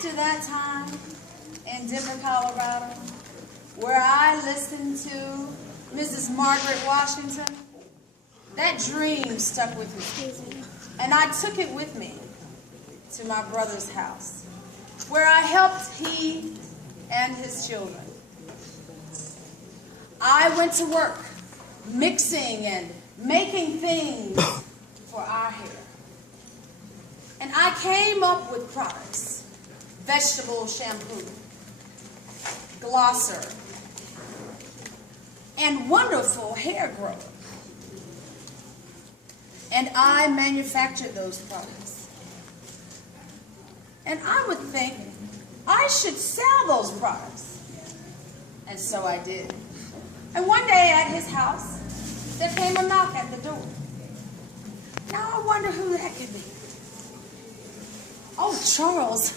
after that time in Denver, Colorado, where I listened to Mrs. Margaret Washington, that dream stuck with me. And I took it with me to my brother's house, where I helped he and his children. I went to work mixing and making things for our hair. And I came up with products: vegetable shampoo, glosser, and wonderful hair growth. And I manufactured those products. And I would think I should sell those products. And so I did. And one day at his house, there came a knock at the door. Now I wonder who that could be. Oh, Charles.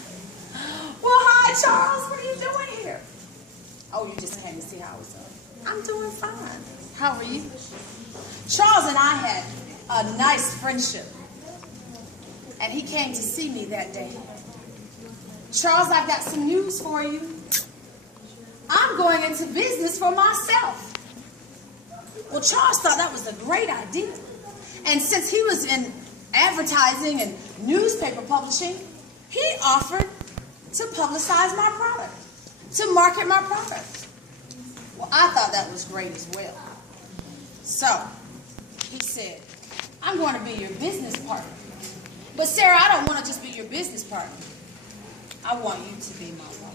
Well, hi, Charles. What are you doing here? Oh, you just came to see how I was doing. I'm doing fine. How are you? Charles and I had a nice friendship, and he came to see me that day. Charles, I've got some news for you. I'm going into business for myself. Well, Charles thought that was a great idea. And since he was in advertising and newspaper publishing, he offered to publicize my product, to market my product. Well, I thought that was great as well. So he said, I'm going to be your business partner. But Sarah, I don't want to just be your business partner. I want you to be my wife.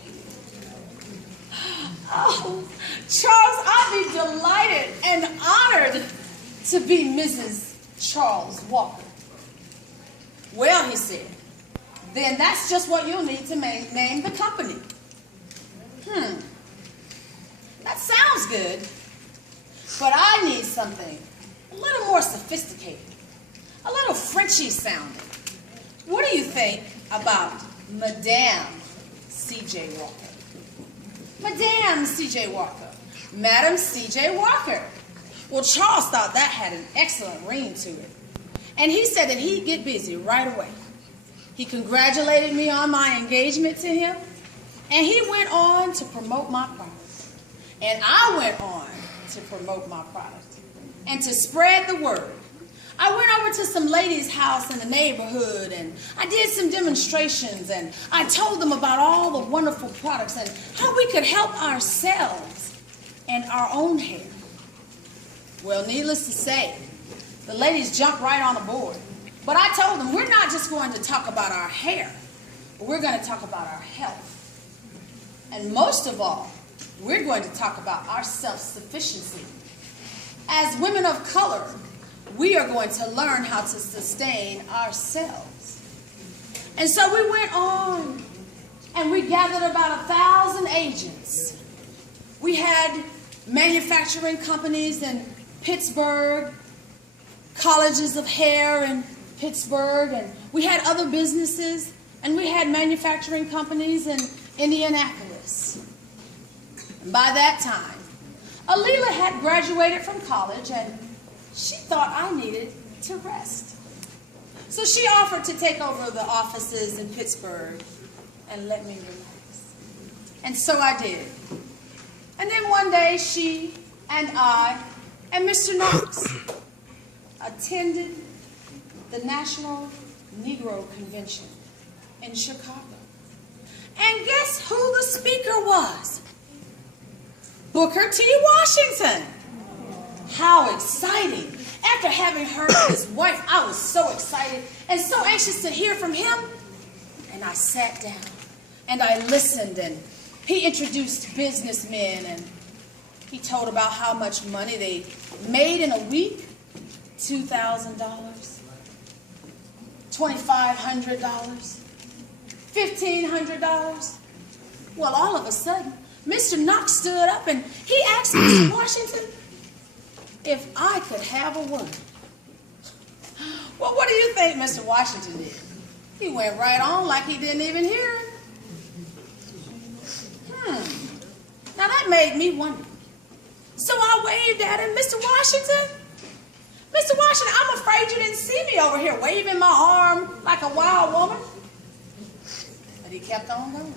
Oh, Charles, I'd be delighted and honored to be Mrs. Charles Walker. Well, he said, then that's just what you'll need to name the company. That sounds good, but I need something a little more sophisticated, a little Frenchy sounding. What do you think about Madame C.J. Walker? Madame C.J. Walker. Madam C.J. Walker. Well, Charles thought that had an excellent ring to it. And he said that he'd get busy right away. He congratulated me on my engagement to him, and he went on to promote my product. And I went on to promote my product and to spread the word. I went over to some lady's house in the neighborhood, and I did some demonstrations, and I told them about all the wonderful products and how we could help ourselves and our own hair. Well, needless to say, the ladies jumped right on the board. But I told them, we're not just going to talk about our hair, but we're going to talk about our health. And most of all, we're going to talk about our self-sufficiency. As women of color, we are going to learn how to sustain ourselves. And so we went on, and we gathered about 1,000 agents. We had manufacturing companies in Pittsburgh, colleges of hair in Pittsburgh, and we had other businesses, and we had manufacturing companies in Indianapolis. And by that time, Alila had graduated from college, and she thought I needed to rest. So she offered to take over the offices in Pittsburgh and let me relax. And so I did. And then one day she and I and Mr. Knox attended the National Negro Convention in Chicago. And guess who the speaker was? Booker T. Washington. How exciting. After having heard his wife, I was so excited and so anxious to hear from him. And I sat down and I listened, and he introduced businessmen, and he told about how much money they made in a week. $2,000, $2,500, $1,500. Well, all of a sudden, Mr. Knox stood up and he asked Mr. Washington if I could have a word. Well, what do you think Mr. Washington did? He went right on like he didn't even hear it. Now that made me wonder. So I waved at him, Mr. Washington, I'm afraid you didn't see me over here waving my arm like a wild woman. But he kept on going.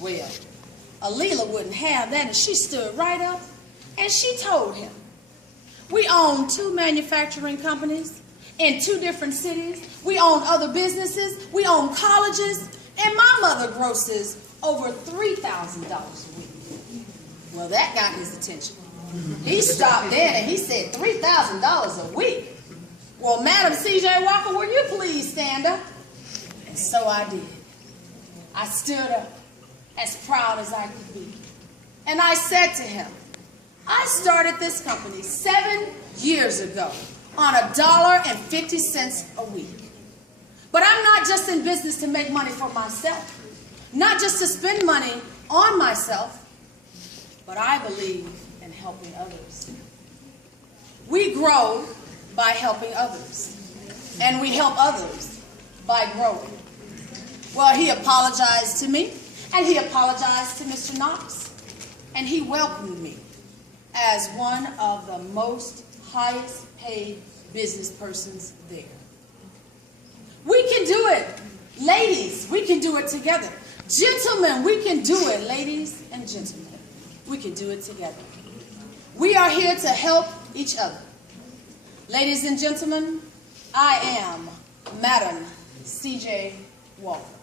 Well, Alila wouldn't have that, and she stood right up and she told him, we own 2 manufacturing companies in 2 different cities. We own other businesses. We own colleges. And my mother grosses over $3,000 a week. Well, that got his attention. He stopped there and he said, $3,000 a week? Well, Madam C.J. Walker, will you please stand up? And so I did. I stood up as proud as I could be. And I said to him, I started this company 7 years ago on $1.50 a week. But I'm not just in business to make money for myself, not just to spend money on myself, but I believe in helping others. We grow by helping others, and we help others by growing. Well, he apologized to me, and he apologized to Mr. Knox, and he welcomed me as one of the most highest paid business persons there. We can do it. Ladies, we can do it together. Gentlemen, we can do it. Ladies and gentlemen, we can do it together. We are here to help each other. Ladies and gentlemen, I am Madam C.J. Walker.